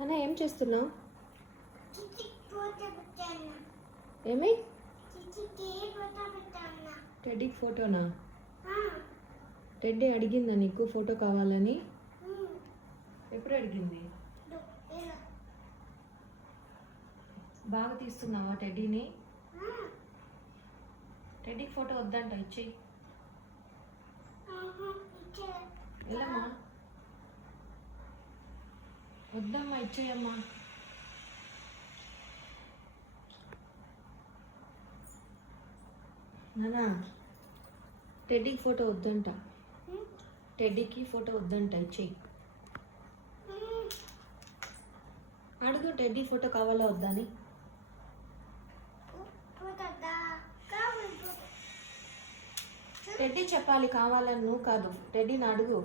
అన్న ఏం చేస్తున్నావు? ఏమి టెడ్డీకి ఫోటోనా? టెడ్డీ అడిగిందా నీకు ఫోటో కావాలని? ఎప్పుడు అడిగింది? బాగా తీస్తున్నావా టెడ్డీని? టెడ్డీకి ఫోటో వద్దంట, ఇచ్చేయి. వెళ్ళమ్మా, వద్దమ్మా, ఇచ్చేయమ్మా. నానా టెడ్డీకి ఫోటో వద్దంట, టెడ్డీకి ఫోటో వద్దంట, ఇచ్చేయి. అడుగు, టెడ్డీ ఫోటో కావాలా వద్దా అని. టెడ్డీ చెప్పాలి కావాలని, నువ్వు కాదు. టెడ్డీని అడుగు.